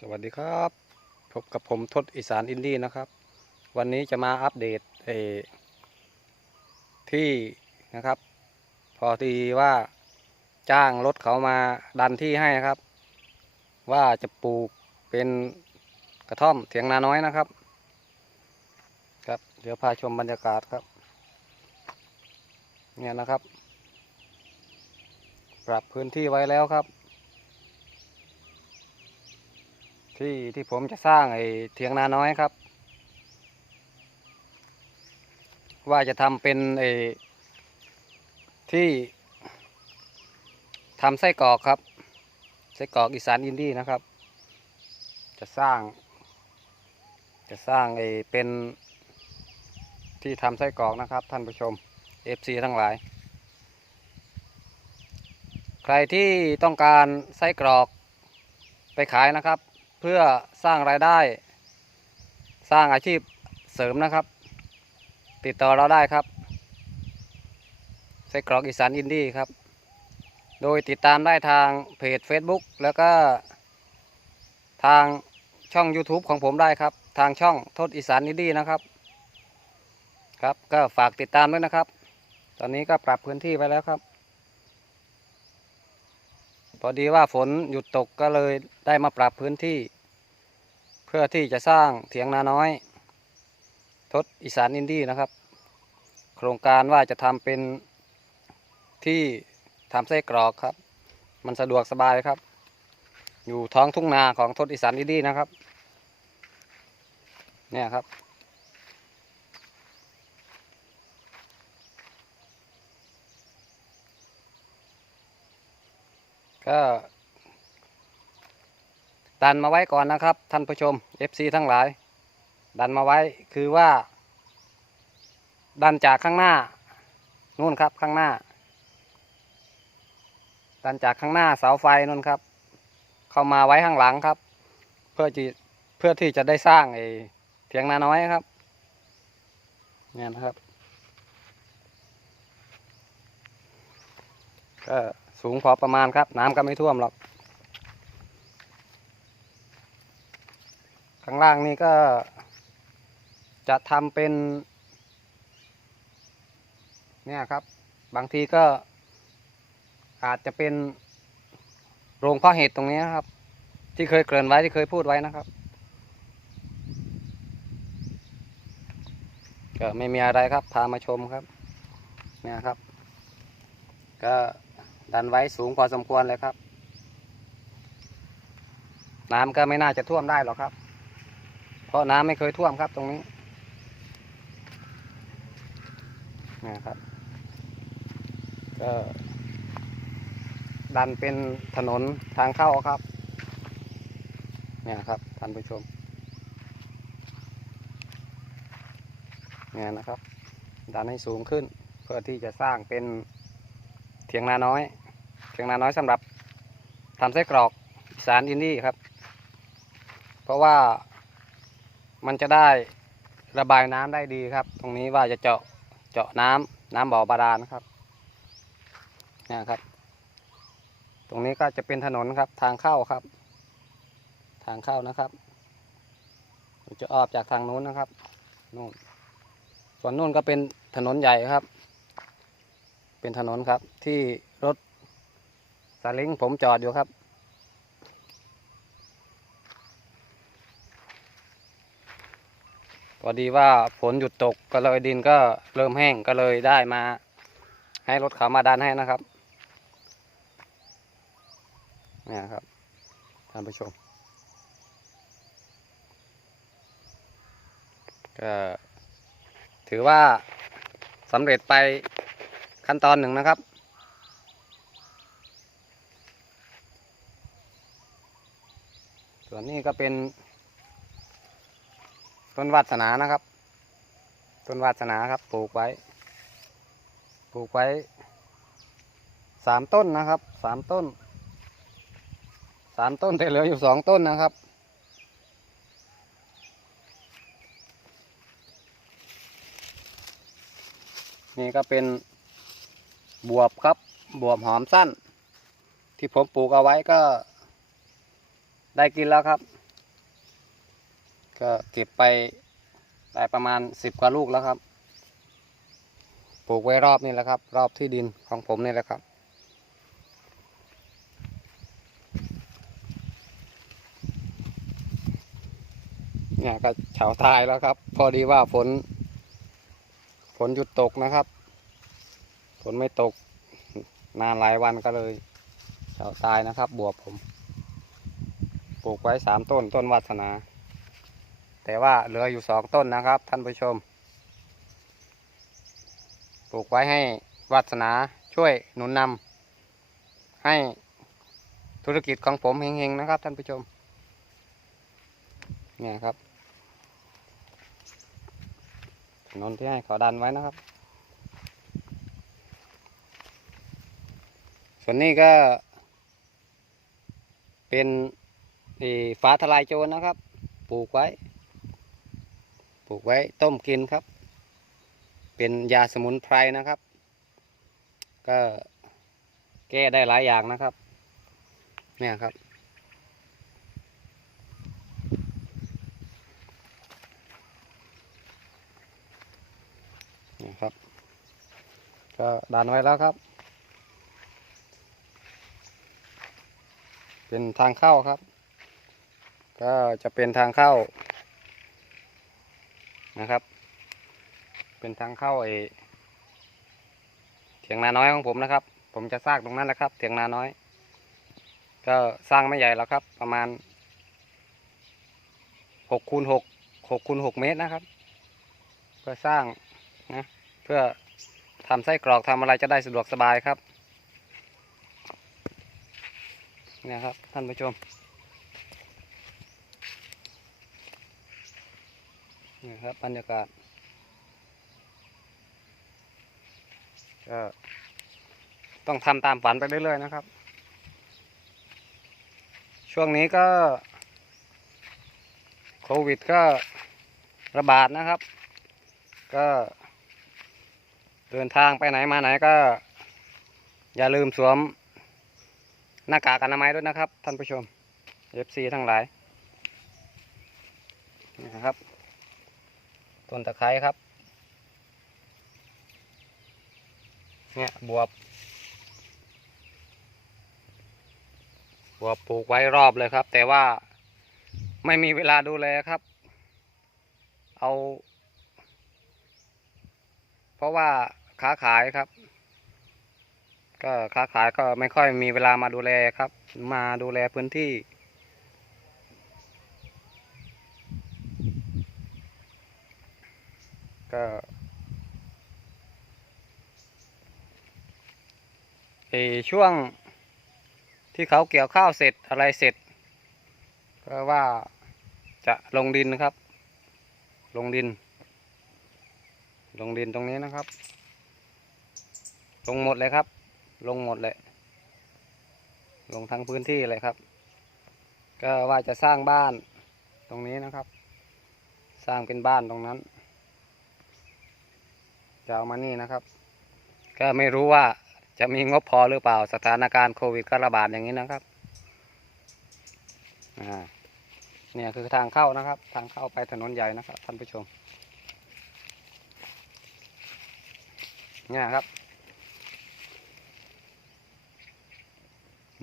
สวัสดีครับพบกับผมทศอีสานอินดี้นะครับ วันนี้จะมาอัปเดตเอที่นะครับ พอทีว่าจ้างรถเขามาดันที่ให้นะครับ ว่าจะปลูกเป็นกระท่อมเถียงนาน้อยนะครับ ครับ เดี๋ยวพาชมบรรยากาศครับ เนี่ยนะครับ ปรับพื้นที่ไว้แล้วครับ ที่ที่ผมจะสร้างไอ้เถียงนาน้อยครับ ว่าจะทำเป็นไอ้ที่ทำไส้กรอกครับไส้กรอกอีสานอินดี้นะครับ จะสร้าง จะสร้างไอ้เป็นที่ทำไส้กรอกนะครับ ท่านผู้ชม FC ทั้งหลาย ใครที่ต้องการไส้กรอกไปขายนะครับ พื่อสร้างรายได้ สร้างอาชีพเสริมนะครับ ติดต่อเราได้ครับไส้กรอกอีสานอินดี้ครับ โดยติดตามได้ทางเพจ Facebook แล้วก็ ทางช่อง YouTube ของผมได้ครับ ทางช่องทศอีสานอินดี้นะครับ ครับก็ฝากติดตามด้วยนะครับ ตอนนี้ก็ปรับพื้นที่ไปแล้วครับ พอดีว่าฝนหยุดตกก็เลยได้มาปรับพื้นที่ เพื่อที่จะสร้างเถียงนาน้อย ทศอีสานอินดี้นะครับ โครงการว่าจะทำเป็นที่ทำไส้กรอกครับ มันสะดวกสบายครับ อยู่ท้องทุ่งนาของทศอีสานอินดี้นะครับ เนี่ยครับก็ ดันมาไว้ก่อนนะครับ ท่านผู้ชม FC ทั้งหลาย ดันมาไว้คือว่า ดันจากข้างหน้านู่นครับข้างหน้า ดันจากข้างหน้าเสาไฟนู่นครับ เข้ามาไว้ข้างหลังครับ เพื่อที่เพื่อที่จะได้สร้างไอ้เถียงนาน้อยครับเนี่ยนะครับก็สูงพอประมาณครับ น้ำก็ไม่ท่วมหรอก ข้างล่างนี่ก็จะทำเป็น เนี่ยครับ บางทีก็อาจจะเป็นโรงเพาะเห็ดตรงนี้นะครับ ที่เคยเกริ่นไว้ที่เคยพูดไว้นะครับ ก็ไม่มีอะไรครับ พามาชมครับ เนี่ยครับ ก็ดันไว้สูงพอสมควรเลยครับ น้ำก็ไม่น่าจะท่วมได้หรอกครับ ราะน้ำไม่เคยท่วมครับตรงนี้นะครับก็ดันเป็นถนนทางเข้าครับ เนี่ยครับท่านผู้ชม เนี่ยนะครับ ดันให้สูงขึ้นเพื่อที่จะสร้างเป็นเถียงนาน้อย เถียงนาน้อยสำหรับทำไส้กรอกอีสานอินดี้ครับ เพราะว่า มันจะได้ระบายน้ำได้ดีครับ ตรงนี้ว่าจะเจาะเจาะน้ำน้ำบ่อบาดาลนครับนี่ครับ ตรงนี้ก็จะเป็นถนนครับ ทางเข้าครับ ทางเข้านะครับ จะออกจากทางนู้นนะครับนู่นส่วนนู่นก็เป็นถนนใหญ่ครับ เป็นถนนครับที่รถสาเลิงผมจอดอยู่ครับ อดีว่าฝนหยุดตกก็เลยดินก็เริ่มแห้งก็เลยได้มา ให้รถเขามาดันให้นะครับเนี่ยครับท่านผู้ชม ก็ถือว่าสำเร็จไปขั้นตอนหนึ่งนะครับส่วนนี้ก็เป็น ต้นวาสนานะครับ ต้นวาสนาครับ ปลูกไว้ ปลูกไว้สามต้นนะครับสามต้นสามต้นแต่เหลืออยู่สองต้นนะครับ นี่ก็เป็นบวบครับบวบหอมสั้น ที่ผมปลูกเอาไว้ก็ได้กินแล้วครับ ก็เก็บไปได้ประมาณสิบกว่าลูกแล้วครับ ปลูกไว้รอบนี้แหละครับ รอบที่ดินของผมนี่แหละครับ เนี่ยก็เฉาตายแล้วครับ พอดีว่าฝน ฝนหยุดตกนะครับ ฝนไม่ตก นานหลายวันก็เลยเฉาตายนะครับ บวบผม ปลูกไว้สามต้นต้นวัฒนา แต่ว่าเหลืออยู่สองต้นนะครับ ท่านผู้ชม ปลูกไว้ให้วัฒนาช่วยหนุนนำให้ธุรกิจของผมเฮงๆนะครับ ท่านผู้ชม เนี่ยครับถนนที่ให้เขาดันไว้นะครับ ส่วนนี้ก็ เป็นไอ้ฟ้าทลายโจรนะครับ ปลูกไว้ ปลูกไว้ต้มกินครับ เป็นยาสมุนไพรนะครับ ก็แก้ได้หลายอย่างนะครับ เนี่ยครับ นี่ครับ ก็ดันไว้แล้วครับ เป็นทางเข้าครับ ก็จะเป็นทางเข้า นะครับ เป็นทางเข้าไอเถียงนาน้อยของผมนะครับ ผมจะสร้างตรงนั้นแหละครับ เถียงนาน้อย ก็สร้างไม่ใหญ่แล้วครับ ประมาณหกคูณหกหกคูณหกเมตรนะครับ เพื่อสร้างนะเพื่อทำไส้กรอกทำอะไรจะได้สะดวกสบายครับเนี่ยครับท่านผู้ชม นี่ครับบรรยากาศ ก็ต้องทำตามฝันไปเรื่อยๆนะครับ ช่วงนี้ก็โควิดก็ระบาดนะครับ ก็เดินทางไปไหนมาไหนก็ อย่าลืมสวมหน้ากากอนามัยด้วยนะครับ ท่านผู้ชม FC ทั้งหลายนี่นะครับ ต้นตะไคร้ครับ เนี่ยบวบบวบปลูกไว้รอบเลยครับ แต่ว่าไม่มีเวลาดูแลครับ เอา เพราะว่าค้าขายครับ ก็ค้าขายก็ไม่ค่อยมีเวลามาดูแลครับ มาดูแลพื้นที่ ก็ไอช่วงที่เขาเกี่ยวข้าวเสร็จอะไรเสร็จ ก็ว่าจะลงดินนะครับ ลงดิน ลงดินตรงนี้นะครับ ลงหมดเลยครับ ลงหมดเลย ลงทั้งพื้นที่เลยครับ ก็ว่าจะสร้างบ้านตรงนี้นะครับ สร้างเป็นบ้านตรงนั้น จะเอามานี่นะครับ ก็ไม่รู้ว่าจะมีงบพอหรือเปล่าสถานการณ์โควิดก็ระบาดอย่างนี้นะครับเนี่ยคือทางเข้านะครับ ทางเข้าไปถนนใหญ่นะครับท่านผู้ชมเนี่ยครับ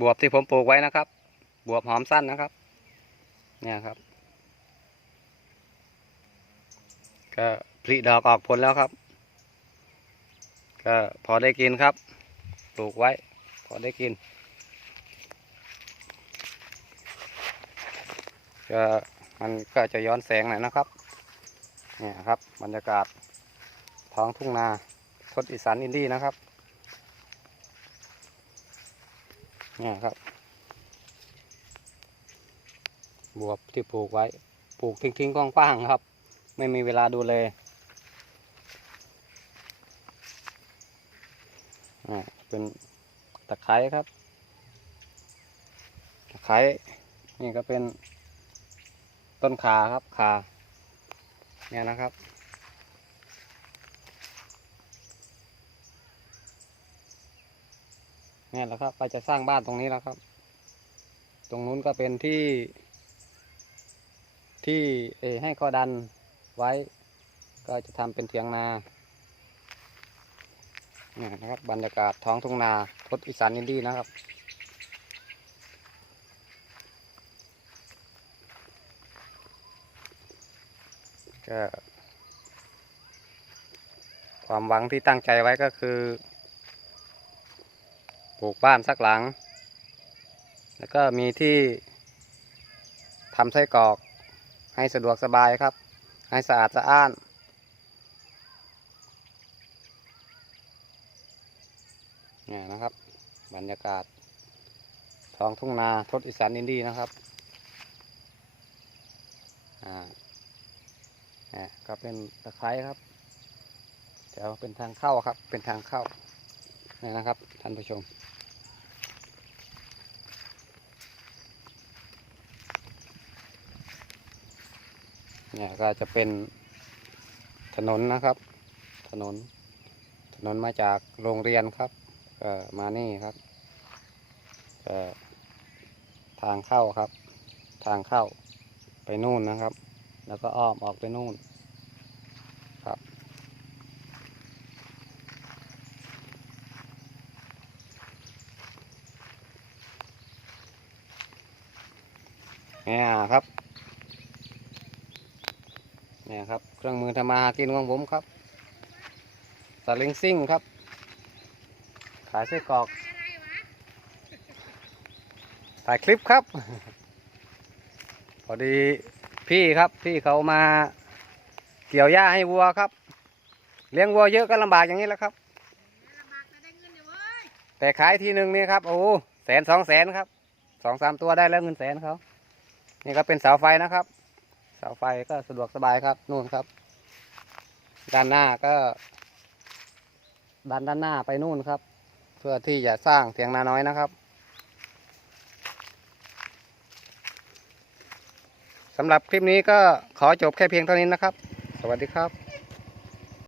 บวบที่ผมปลูกไว้นะครับ บวบหอมสั้นนะครับ เนี่ยครับ ก็ผลิดอกออกผลแล้วครับ ก็พอได้กินครับ ปลูกไว้ พอได้กิน ก็มันก็จะย้อนแสงหน่อยนะครับ เนี่ยครับบรรยากาศท้องทุ่งนาทศอีสานอินดี้นะครับ เนี่ยครับ บวบที่ปลูกไว้ ปลูกทิ้งๆกว้างๆครับ ไม่มีเวลาดูเลย อ่าเป็นตะไคร้ครับ ตะไคร้นี่ก็เป็นต้นขาครับขาเนี่ยนะครับ เนี่ยแหละครับไปจะสร้างบ้านตรงนี้แล้วครับ ตรงนู้นก็เป็นที่ ที่เอให้เขาดันไว้ ก็จะทำเป็นเถียงนา นี่นะครับบรรยากาศท้องทุ่งนาทศอีสานอินดี้นะครับ ก็ความหวังที่ตั้งใจไว้ก็คือปลูกบ้านสักหลัง แล้วก็มีที่ทำไส้กรอกให้สะดวกสบายครับ ให้สะอาดสะอ้าน เนี่ยนะครับ บ รยากาศท้องทุ่งนาทศอีสานอินดี้นะครับอ่านี่ก็เป็นตะไคร้ครับแถวเป็นทางเข้าครับ เป็นทางเข้านี่นะครับ ท่านผู้ชม เนี่ยก็จะเป็นถนนนะครับ ถนน ถนนมาจากโรงเรียนครับมานี่ครับ ก็ทางเข้าครับ ทางเข้าไปนู่นนะครับ แล้วก็อ้อมออกไปนู่นครับ เนี่ยครับ เนี่ยครับ เครื่องมือทำมาหากินของผมครับสลิงซิ่งครับ ขายไส้กรอก ถ่ายคลิปครับ พอดีพี่ครับพี่เขามาเกี่ยวหญ้าให้วัวครับ เลี้ยงวัวเยอะก็ลำบากอย่างนี้แหละครับ แต่ขายทีหนึ่งนี่ครับโอ้แสนสองแสนครับสองสามตัวได้แล้วเงินแสนเขานี่ก็เป็นเสาไฟนะครับ เสาไฟก็สะดวกสบายครับนู่นครับ ด้านหน้าก็ดันด้านหน้าไปนู่นครับ เพื่อที่จะสร้างเถียงนาน้อยนะครับ สำหรับคลิปนี้ก็ขอจบแค่เพียงเท่านี้นะครับ สวัสดีครับ